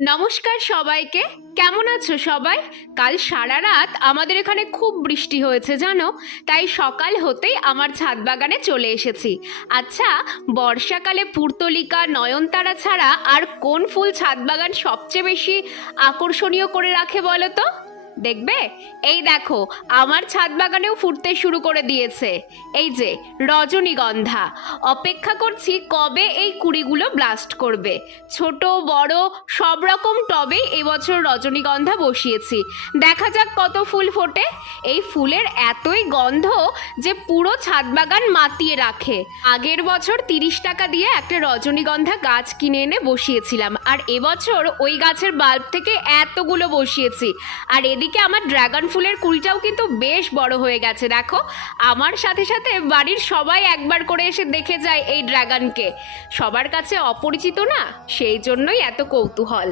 নমস্কার সবাইকে। কেমন আছো সবাই? কাল সারা রাত আমাদের এখানে খুব বৃষ্টি হয়েছে, জানো? তাই সকাল হতেই আমার ছাদ বাগানে চলে এসেছি। আচ্ছা বর্ষাকালে পুর্তলিকা, নয়নতারা ছাড়া আর কোন ফুল ছাদ বাগান সবচেয়ে বেশি আকর্ষণীয় করে রাখে বলো তো? দেখবে? এই দেখো, আমার ছাদ বাগানেও ফুটতে শুরু করে দিয়েছে। এই যে, রজনীগন্ধা। অপেক্ষা করছি কবে এই কুড়িগুলো ব্লাস্ট করবে। ছোট, বড়, সব রকম টবে এবছর রজনীগন্ধা বসিয়েছি। দেখা যাক কত ফুল ফোটে। এই ফুলের এতই গন্ধ যে পুরো ছাদ বাগান মাতিয়ে রাখে। আগের বছর তিরিশ টাকা দিয়ে একটা রজনীগন্ধা গাছ কিনে এনে বসিয়েছিলাম। আর এবছর ওই গাছের বাল্ব থেকে এতগুলো বসিয়েছি। আর এদিকে আমার ড্রাগন ফুলের কুলটাও কিন্তু বেশ বড় হয়ে গেছে, দেখো। আমার সাথে সাথে বাড়ির সবাই একবার করে এসে দেখে যায় এই ড্রাগনকে। সবার কাছে অপরিচিত না, সেই জন্যই এত কৌতূহল।